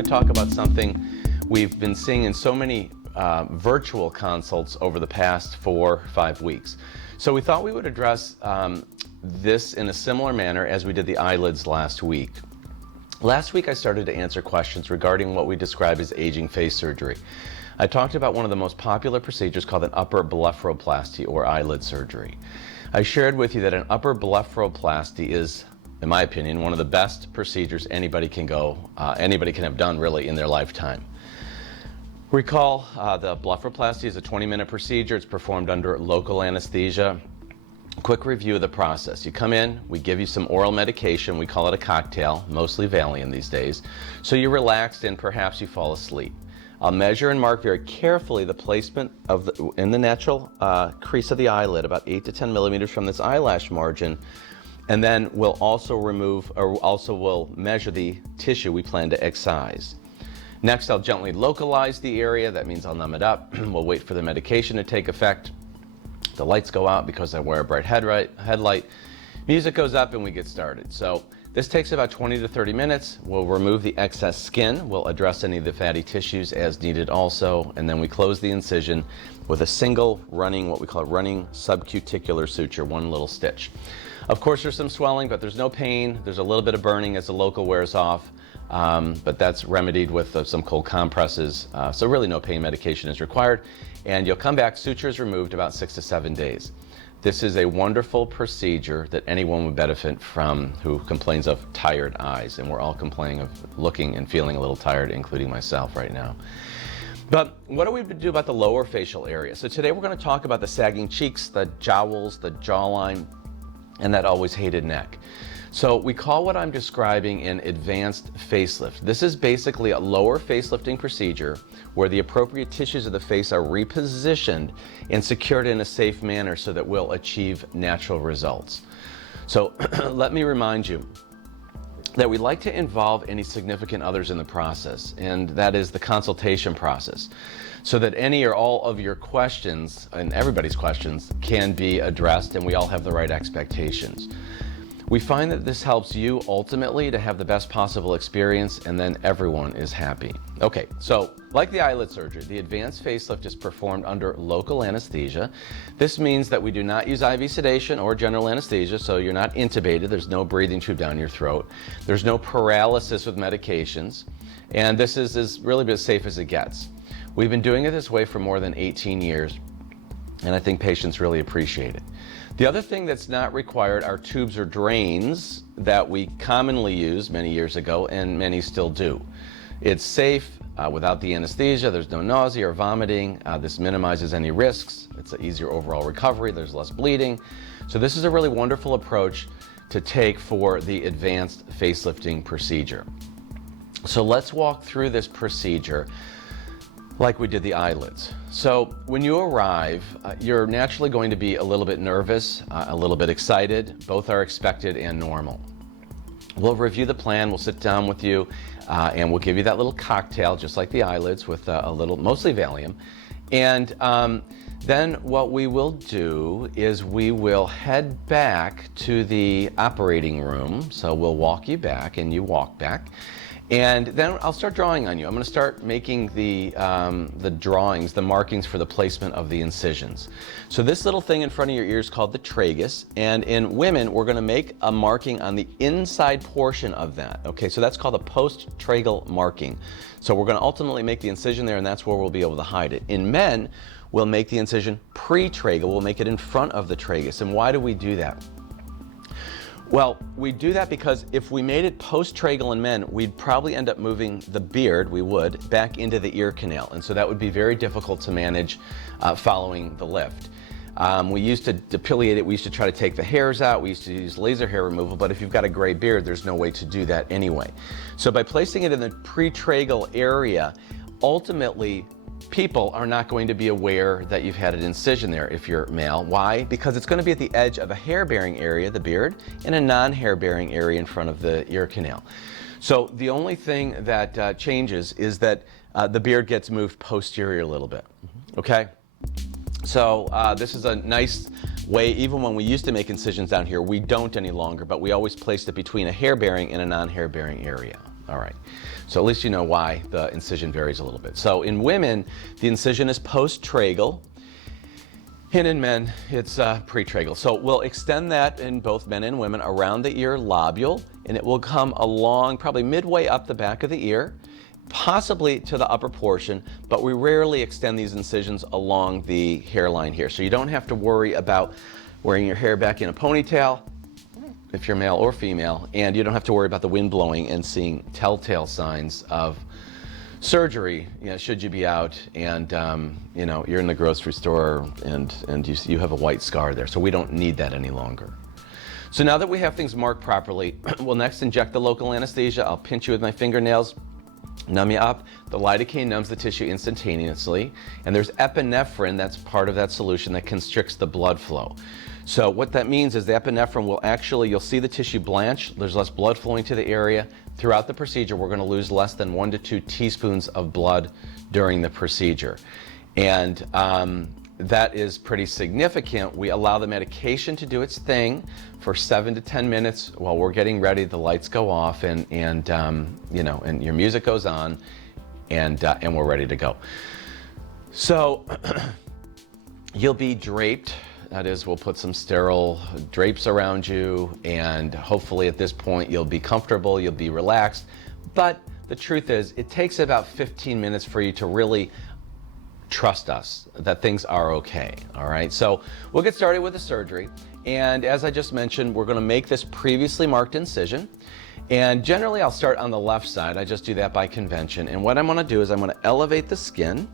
going to talk about something we've been seeing in so many virtual consults over the past 4-5 weeks. So we thought we would address this in a similar manner as we did the eyelids last week. Last week I started to answer questions regarding what we describe as aging face surgery. I talked about one of the most popular procedures called an upper blepharoplasty or eyelid surgery. I shared with you that an upper blepharoplasty is, in my opinion, one of the best procedures anybody can have done really in their lifetime. Recall the blepharoplasty is a 20-minute procedure. It's performed under local anesthesia. Quick review of the process. You come in, we give you some oral medication. We call it a cocktail, mostly Valium these days. So you're relaxed and perhaps you fall asleep. I'll measure and mark very carefully the placement of in the natural crease of the eyelid, about 8 to 10 millimeters from this eyelash margin. And then we'll also we'll measure the tissue we plan to excise. Next, I'll gently localize the area. That means I'll numb it up. We'll wait for the medication to take effect. The lights go out because I wear a bright headlight. Music goes up and we get started. So this takes about 20 to 30 minutes. We'll remove the excess skin. We'll address any of the fatty tissues as needed also. And then we close the incision with a single what we call running subcuticular suture, one little stitch. Of course, there's some swelling, but there's no pain. There's a little bit of burning as the local wears off. But that's remedied with some cold compresses. So really no pain medication is required. And you'll come back, sutures removed, about 6 to 7 days. This is a wonderful procedure that anyone would benefit from who complains of tired eyes. And we're all complaining of looking and feeling a little tired, including myself right now. But what do we do about the lower facial area? So today we're going to talk about the sagging cheeks, the jowls, the jawline, and that always hated neck. So we call what I'm describing an advanced facelift. This is basically a lower facelifting procedure where the appropriate tissues of the face are repositioned and secured in a safe manner so that we'll achieve natural results. So let me remind you that we like to involve any significant others in the process, and that is the consultation process, so that any or all of your questions, and everybody's questions, can be addressed and we all have the right expectations. We find that this helps you ultimately to have the best possible experience, and then everyone is happy. Okay, so like the eyelid surgery, the advanced facelift is performed under local anesthesia. This means that we do not use IV sedation or general anesthesia, so you're not intubated. There's no breathing tube down your throat. There's no paralysis with medications, and this is really as safe as it gets. We've been doing it this way for more than 18 years, and I think patients really appreciate it. The other thing that's not required are tubes or drains that we commonly used many years ago, and many still do. It's safe without the anesthesia. There's no nausea or vomiting. This minimizes any risks. It's an easier overall recovery. There's less bleeding. So this is a really wonderful approach to take for the advanced facelifting procedure. So let's walk through this procedure like we did the eyelids. So when you arrive, you're naturally going to be a little bit nervous, a little bit excited. Both are expected and normal. We'll review the plan, we'll sit down with you, and we'll give you that little cocktail, just like the eyelids, with a little, mostly Valium. And then what we will do is we will head back to the operating room. So we'll walk you back and you walk back. And then I'll start drawing on you. I'm going to start making the drawings, the markings for the placement of the incisions. So this little thing in front of your ear is called the tragus, and in women we're going to make a marking on the inside portion of that. Okay, so that's called a post-tragal marking. So we're going to ultimately make the incision there, and that's where we'll be able to hide it. In men, we'll make the incision pre-tragal. We'll make it in front of the tragus. And why do we do that? Well, we do that because if we made it post-tragal in men, we'd probably end up moving the beard, back into the ear canal. And so that would be very difficult to manage following the lift. We used to depilate it. We used to try to take the hairs out. We used to use laser hair removal, but if you've got a gray beard, there's no way to do that anyway. So by placing it in the pre-tragal area, ultimately, people are not going to be aware that you've had an incision there if you're male. Why? Because it's going to be at the edge of a hair-bearing area, the beard, and a non-hair-bearing area in front of the ear canal. So the only thing that changes is that the beard gets moved posterior a little bit. Okay? So this is a nice way, even when we used to make incisions down here, we don't any longer, but we always placed it between a hair-bearing and a non-hair-bearing area. All right, so at least you know why the incision varies a little bit. So in women, the incision is post-tragal, and in men, it's pre-tragal. So we'll extend that in both men and women around the ear lobule, and it will come along probably midway up the back of the ear, possibly to the upper portion, but we rarely extend these incisions along the hairline here. So you don't have to worry about wearing your hair back in a ponytail, if you're male or female, and you don't have to worry about the wind blowing and seeing telltale signs of surgery, should you be out and you're in the grocery store and you have a white scar there. So we don't need that any longer. So now that we have things marked properly, we'll next inject the local anesthesia. I'll pinch you with my fingernails, numb you up. The lidocaine numbs the tissue instantaneously, and there's epinephrine, that's part of that solution, that constricts the blood flow. So what that means is the epinephrine will actually, you'll see the tissue blanch, there's less blood flowing to the area. Throughout the procedure, we're going to lose less than 1 to 2 teaspoons of blood during the procedure. And that is pretty significant. We allow the medication to do its thing for 7 to 10 minutes while we're getting ready. The lights go off and your music goes on, and we're ready to go. So you'll be draped. That is, we'll put some sterile drapes around you, and hopefully at this point you'll be comfortable, you'll be relaxed. But the truth is, it takes about 15 minutes for you to really trust us that things are okay, all right? So we'll get started with the surgery, and as I just mentioned, we're gonna make this previously marked incision, and generally I'll start on the left side. I just do that by convention, and what I'm gonna do is I'm gonna elevate the skin,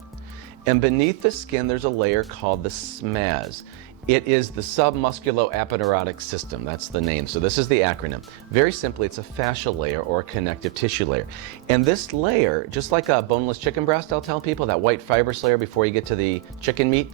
and beneath the skin there's a layer called the SMAS. It is the submusculoepineuritic system, that's the name. So this is the acronym. Very simply, it's a fascial layer or a connective tissue layer. And this layer, just like a boneless chicken breast, I'll tell people, that white fibrous layer before you get to the chicken meat,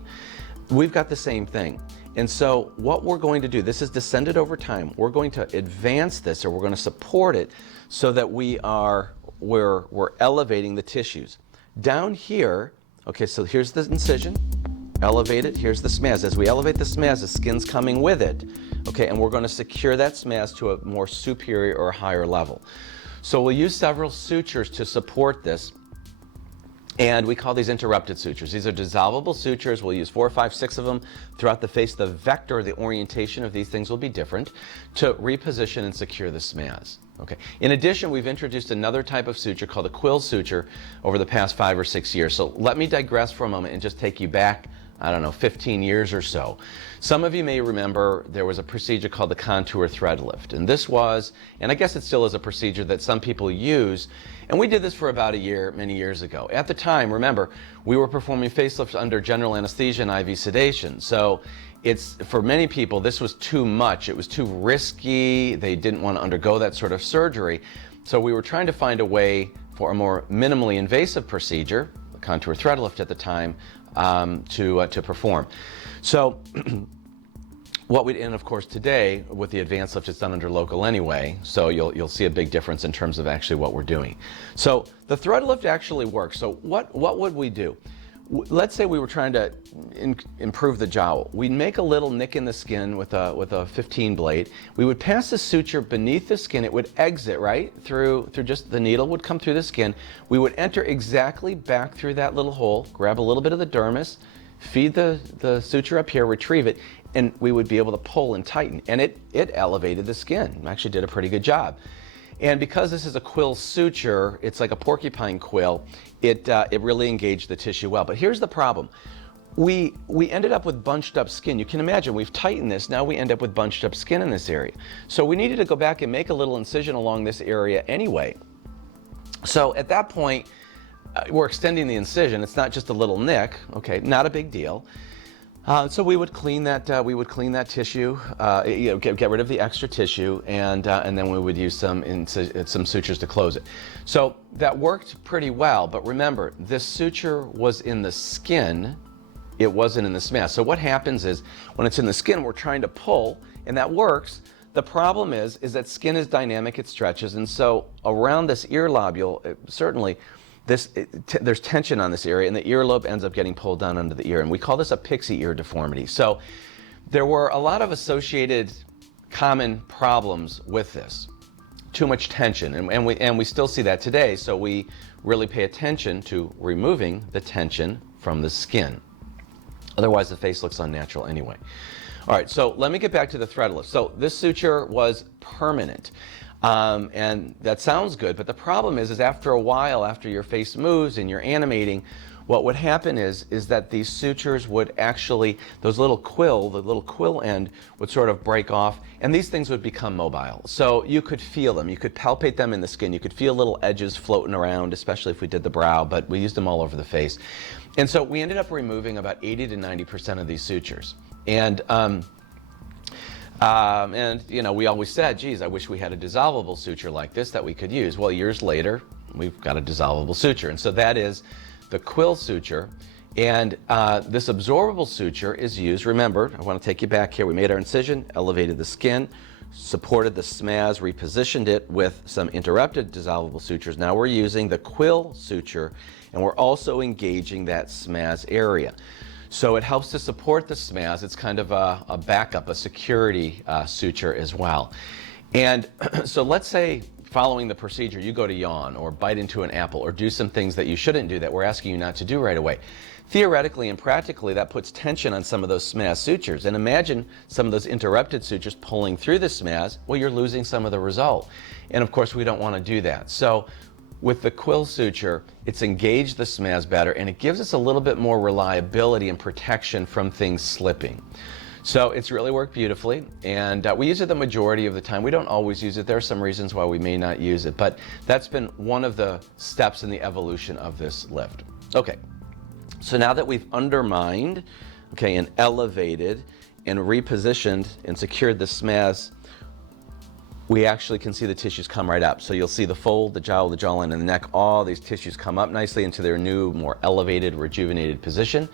we've got the same thing. And so what we're going to do, this is descended over time, we're going to advance this, or we're going to support it so that we're elevating the tissues. Down here, okay, so here's the incision. Elevate it, here's the SMAS. As we elevate the SMAS, the skin's coming with it, okay, and we're going to secure that SMAS to a more superior or higher level. So we'll use several sutures to support this, and we call these interrupted sutures. These are dissolvable sutures. We'll use 4, 5, 6 of them throughout the face. The vector, the orientation of these things will be different to reposition and secure the SMAS. Okay. In addition, we've introduced another type of suture called a Quill Suture over the past 5 or 6 years. So let me digress for a moment and just take you back, I don't know, 15 years or so. Some of you may remember there was a procedure called the contour thread lift. And this was, and I guess it still is, a procedure that some people use. And we did this for about a year, many years ago. At the time, remember, we were performing facelifts under general anesthesia and IV sedation. So it's, for many people, this was too much. It was too risky. They didn't want to undergo that sort of surgery. So we were trying to find a way for a more minimally invasive procedure, the contour thread lift at the time, to perform. So and of course today with the advanced lift, it's done under local anyway, so you'll see a big difference in terms of actually what we're doing. So the thread lift actually works. So what would we do? Let's say we were trying to improve the jowl. We'd make a little nick in the skin with a 15 blade. We would pass the suture beneath the skin. It would exit right through just the needle would come through the skin. We would enter exactly back through that little hole, grab a little bit of the dermis, feed the suture up here, retrieve it, and we would be able to pull and tighten. And it elevated the skin. Actually did a pretty good job. And because this is a quill suture, it's like a porcupine quill, it really engaged the tissue well. But here's the problem. We ended up with bunched up skin. You can imagine, we've tightened this, now we end up with bunched up skin in this area. So we needed to go back and make a little incision along this area anyway. So at that point, we're extending the incision. It's not just a little nick, okay, not a big deal. So we would clean that tissue, get rid of the extra tissue, and then we would use some sutures to close it. So that worked pretty well. But remember, this suture was in the skin; it wasn't in the SMAS. So what happens is, when it's in the skin, we're trying to pull, and that works. The problem is that skin is dynamic; it stretches, and so around this ear lobule, certainly. There's tension on this area, and the earlobe ends up getting pulled down under the ear, and we call this a Pixie Ear Deformity. So there were a lot of associated common problems with this. too much tension, and we still see that today, so we really pay attention to removing the tension from the skin. Otherwise, the face looks unnatural anyway. All right, so let me get back to the thread lift. So this suture was permanent, and that sounds good, but the problem is after a while, after your face moves and you're animating, what would happen is that these sutures would actually, those little quill, the little quill end would sort of break off, and these things would become mobile. So you could feel them, you could palpate them in the skin, you could feel little edges floating around, especially if we did the brow, but we used them all over the face. And so we ended up removing about 80 to 90% of these sutures. And you know, we always said, geez, I wish we had a dissolvable suture like this that we could use. Well, years later, we've got a dissolvable suture, and so that is the Quill Suture. And this absorbable suture is used, remember, I want to take you back here, we made our incision, elevated the skin, supported the smaz, repositioned it with some interrupted dissolvable sutures. Now we're using the Quill Suture, and we're also engaging that smaz area. So it helps to support the smaz. It's kind of a backup, a security suture as well. And so let's say following the procedure you go to yawn or bite into an apple or do some things that you shouldn't do that we're asking you not to do right away. Theoretically and practically, that puts tension on some of those smaz sutures. And imagine some of those interrupted sutures pulling through the smaz. Well, you're losing some of the result. And of course, we don't want to do that. So with the Quill Suture, it's engaged the smaz better, and it gives us a little bit more reliability and protection from things slipping. So it's really worked beautifully, and we use it the majority of the time. We don't always use it. There are some reasons why we may not use it, but that's been one of the steps in the evolution of this lift. Okay, so now that we've undermined, okay, and elevated and repositioned and secured the smaz, we actually can see the tissues come right up. So you'll see the fold, the jowl, the jawline, and the neck, all these tissues come up nicely into their new, more elevated, rejuvenated position.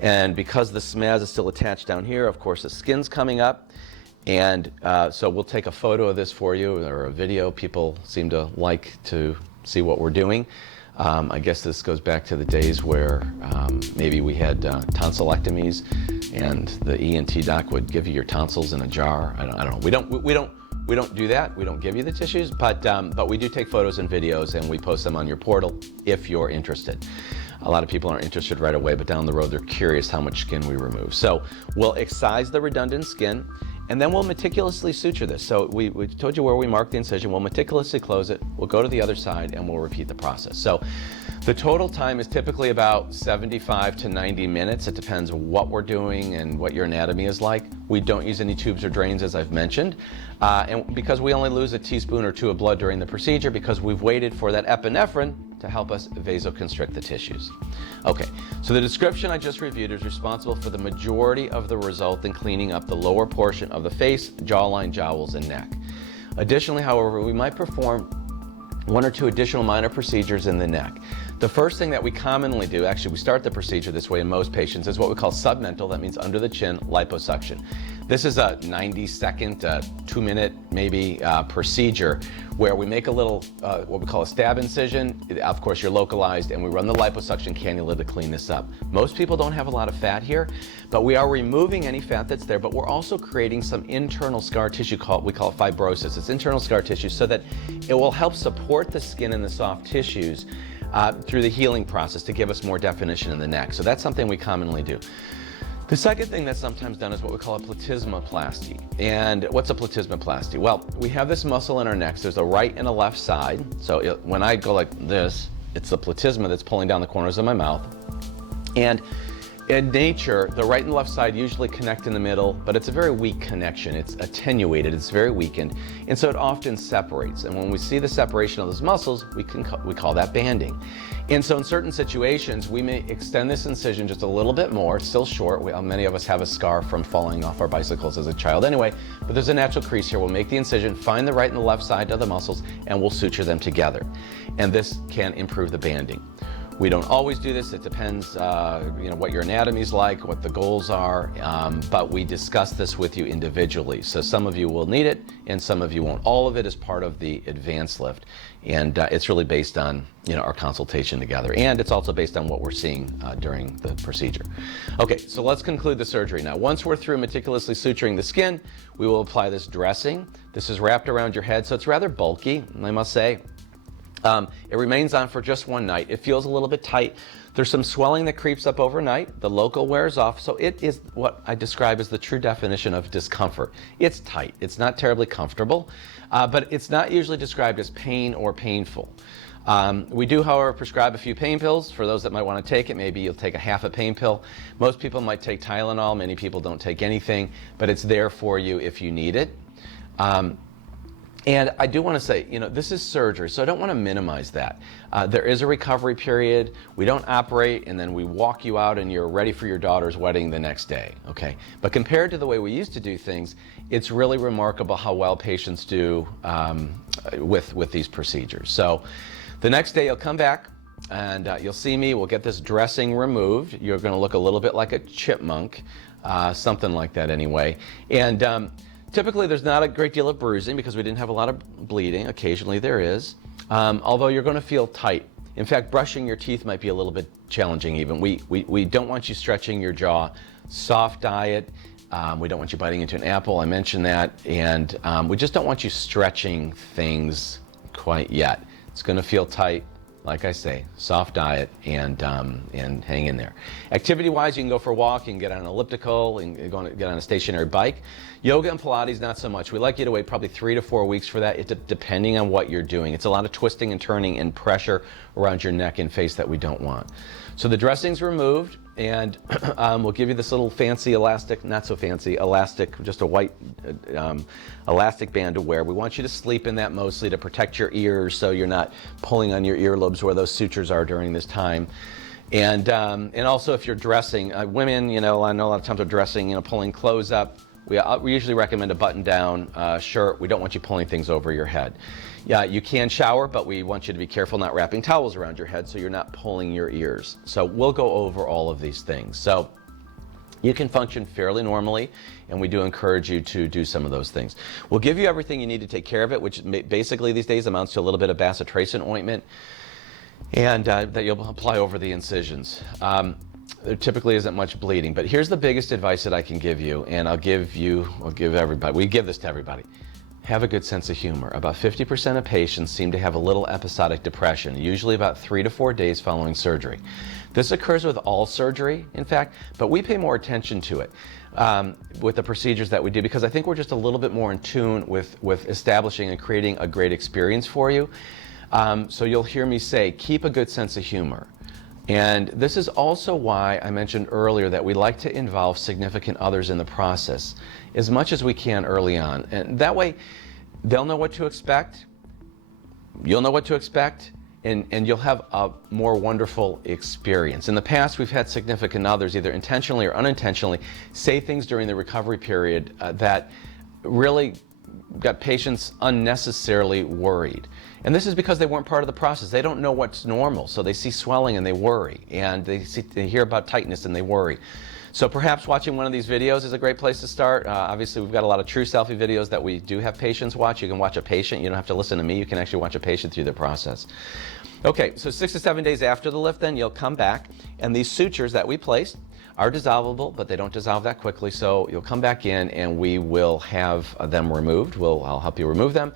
And because the smaz is still attached down here, of course, the skin's coming up. And so we'll take a photo of this for you, or a video. People seem to like to see what we're doing. I guess this goes back to the days where maybe we had tonsillectomies, and the ENT doc would give you your tonsils in a jar. I don't know. We don't do that. We don't give you the tissues, but we do take photos and videos, and we post them on your portal if you're interested. A lot of people aren't interested right away, but down the road they're curious how much skin we remove. So we'll excise the redundant skin, and then we'll meticulously suture this. So we told you where we marked the incision. We'll meticulously close it. We'll go to the other side, and we'll repeat the process. So the total time is typically about 75 to 90 minutes. It depends what we're doing and what your anatomy is like. We don't use any tubes or drains, as I've mentioned. And because we only lose a teaspoon or two of blood during the procedure, because we've waited for that epinephrine to help us vasoconstrict the tissues. Okay, so the description I just reviewed is responsible for the majority of the result in cleaning up the lower portion of the face, jawline, jowls, and neck. Additionally, however, we might perform one or two additional minor procedures in the neck. The first thing that we commonly do, actually we start the procedure this way in most patients, is what we call submental, that means under the chin, liposuction. This is a 90-second, 2-minute maybe procedure where we make a little, what we call a stab incision. Of course, you're localized, and we run the liposuction cannula to clean this up. Most people don't have a lot of fat here, but we are removing any fat that's there, but we're also creating some internal scar tissue, we call it fibrosis. It's internal scar tissue, so that it will help support the skin and the soft tissues through the healing process to give us more definition in the neck. So that's something we commonly do. The second thing that's sometimes done is what we call a platysmaplasty. And what's a platysmaplasty? Well, we have this muscle in our necks. There's a right and a left side. So when I go like this, it's the platysma that's pulling down the corners of my mouth. And in nature, the right and left side usually connect in the middle, but it's a very weak connection. It's attenuated, it's very weakened, and so it often separates. And when we see the separation of those muscles, we call that banding. And so in certain situations, we may extend this incision just a little bit more, still short. Many of us have a scar from falling off our bicycles as a child anyway, but there's a natural crease here. We'll make the incision, find the right and the left side of the muscles, and we'll suture them together. And this can improve the banding. We don't always do this. It depends, what your anatomy's like, what the goals are, but we discuss this with you individually. So some of you will need it, and some of you won't. All of it is part of the advanced lift, and it's really based on our consultation together, and it's also based on what we're seeing during the procedure. Okay, so let's conclude the surgery now. Once we're through meticulously suturing the skin, we will apply this dressing. This is wrapped around your head, so it's rather bulky, I must say. It remains on for just one night. It feels a little bit tight. There's some swelling that creeps up overnight. The local wears off, so it is what I describe as the true definition of discomfort. It's tight. It's not terribly comfortable, but it's not usually described as pain or painful. We do, however, prescribe a few pain pills for those that might want to take it. Maybe you'll take a half a pain pill. Most people might take Tylenol. Many people don't take anything, but it's there for you if you need it. And I do want to say, this is surgery, so I don't want to minimize that. There is a recovery period. We don't operate, and then we walk you out, and you're ready for your daughter's wedding the next day, okay? But compared to the way we used to do things, it's really remarkable how well patients do with these procedures. So the next day you'll come back, and you'll see me. We'll get this dressing removed. You're going to look a little bit like a chipmunk, something like that anyway. And typically, there's not a great deal of bruising because we didn't have a lot of bleeding. Occasionally there is, although you're going to feel tight. In fact, brushing your teeth might be a little bit challenging even. We don't want you stretching your jaw. Soft diet. We don't want you biting into an apple. I mentioned that. And we just don't want you stretching things quite yet. It's going to feel tight. Like I say, soft diet and hang in there. Activity-wise, you can go for a walk, you can get on an elliptical, and get on a stationary bike. Yoga and Pilates, not so much. We like you to wait probably 3 to 4 weeks for that, depending on what you're doing. It's a lot of twisting and turning and pressure around your neck and face that we don't want. So the dressing's removed, and we'll give you this little fancy elastic, not so fancy, elastic, just a white elastic band to wear. We want you to sleep in that mostly to protect your ears so you're not pulling on your earlobes where those sutures are during this time. And also if you're dressing, women, I know a lot of times are dressing, pulling clothes up. We usually recommend a button-down shirt. We don't want you pulling things over your head. Yeah, you can shower, but we want you to be careful not wrapping towels around your head so you're not pulling your ears. So we'll go over all of these things. So you can function fairly normally, and we do encourage you to do some of those things. We'll give you everything you need to take care of it, which basically these days amounts to a little bit of bacitracin ointment, and that you'll apply over the incisions. There typically isn't much bleeding, but here's the biggest advice that I can give you, and I'll give everybody, we give this to everybody. Have a good sense of humor. About 50% of patients seem to have a little episodic depression, usually about 3 to 4 days following surgery. This occurs with all surgery, in fact, but we pay more attention to it with the procedures that we do because I think we're just a little bit more in tune with establishing and creating a great experience for you. So you'll hear me say, keep a good sense of humor. And this is also why I mentioned earlier that we like to involve significant others in the process as much as we can early on. And that way, they'll know what to expect, you'll know what to expect, and you'll have a more wonderful experience. In the past, we've had significant others, either intentionally or unintentionally, say things during the recovery period that really got patients unnecessarily worried. And this is because they weren't part of the process. They don't know what's normal, so they see swelling and they worry, and they hear about tightness and they worry. So perhaps watching one of these videos is a great place to start. Obviously, we've got a lot of true selfie videos that we do have patients watch. You can watch a patient. You don't have to listen to me. You can actually watch a patient through the process. Okay, so 6 to 7 days after the lift, then you'll come back, and these sutures that we placed are dissolvable, but they don't dissolve that quickly. So you'll come back in, and we will have them removed. I'll help you remove them.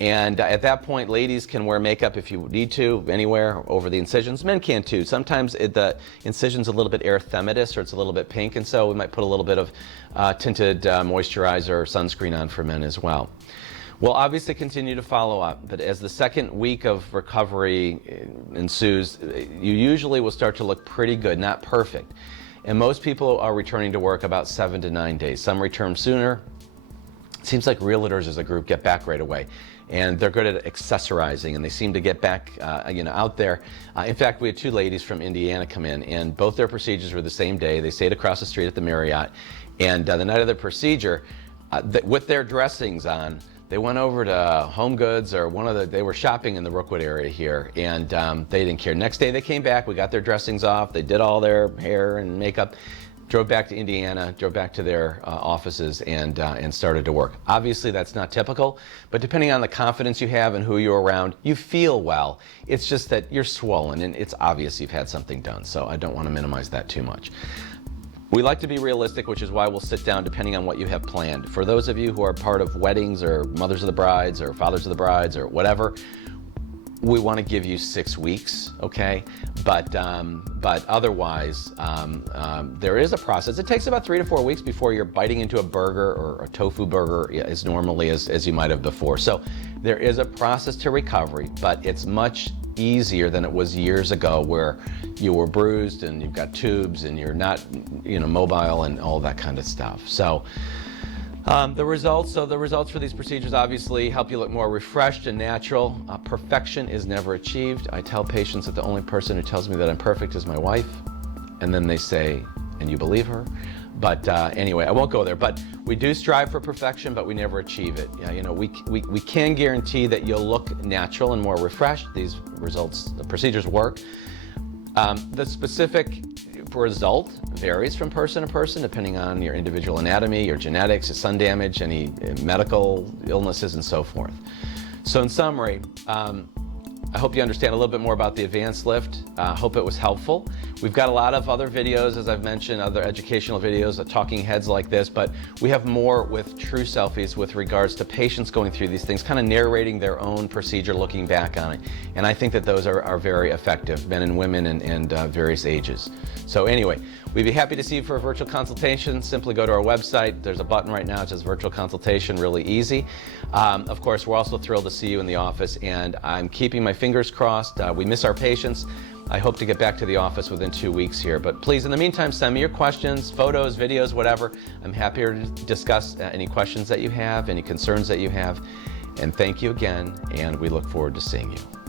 And at that point, ladies can wear makeup if you need to, anywhere over the incisions. Men can too. Sometimes the incision's a little bit erythematous or it's a little bit pink, and so we might put a little bit of tinted moisturizer or sunscreen on for men as well. We'll obviously continue to follow up, but as the second week of recovery ensues, you usually will start to look pretty good, not perfect. And most people are returning to work about 7 to 9 days. Some return sooner. It seems like realtors as a group get back right away. And they're good at accessorizing, and they seem to get back out there. In fact, we had 2 ladies from Indiana come in, and both their procedures were the same day. They stayed across the street at the Marriott, and the night of the procedure, with their dressings on, They went over to Home Goods or they were shopping in the Rookwood area here, and they didn't care. Next day they came back, we got their dressings off, they did all their hair and makeup, drove back to Indiana, drove back to their offices and started to work. Obviously that's not typical, but depending on the confidence you have and who you're around, you feel well. It's just that you're swollen and it's obvious you've had something done, so I don't want to minimize that too much. We like to be realistic, which is why we'll sit down depending on what you have planned. For those of you who are part of weddings or mothers of the brides or fathers of the brides or whatever, we want to give you 6 weeks, okay? But otherwise, there is a process. It takes about 3 to 4 weeks before you're biting into a burger or a tofu burger as normally as you might have before. So there is a process to recovery, but it's much easier than it was years ago where you were bruised and you've got tubes and you're not, mobile and all that kind of stuff. So the results for these procedures obviously help you look more refreshed and natural. Perfection is never achieved. I tell patients that the only person who tells me that I'm perfect is my wife, and then they say, and you believe her? But anyway, I won't go there. But we do strive for perfection, but we never achieve it. We can guarantee that you'll look natural and more refreshed. These the procedures work. The specific result varies from person to person depending on your individual anatomy, your genetics, your sun damage, any medical illnesses, and so forth. So in summary, I hope you understand a little bit more about the advanced lift. Hope it was helpful. We've got a lot of other videos, as I've mentioned, other educational videos, talking heads like this, but we have more with true selfies with regards to patients going through these things, kind of narrating their own procedure, looking back on it. And I think that those are very effective, men and women and various ages. So anyway, we'd be happy to see you for a virtual consultation. Simply go to our website. There's a button right now that says virtual consultation, really easy. Of course, we're also thrilled to see you in the office, and I'm keeping my fingers crossed. We miss our patients. I hope to get back to the office within 2 weeks here, but please, in the meantime, send me your questions, photos, videos, whatever. I'm happy to discuss any questions that you have, any concerns that you have, and thank you again, and we look forward to seeing you.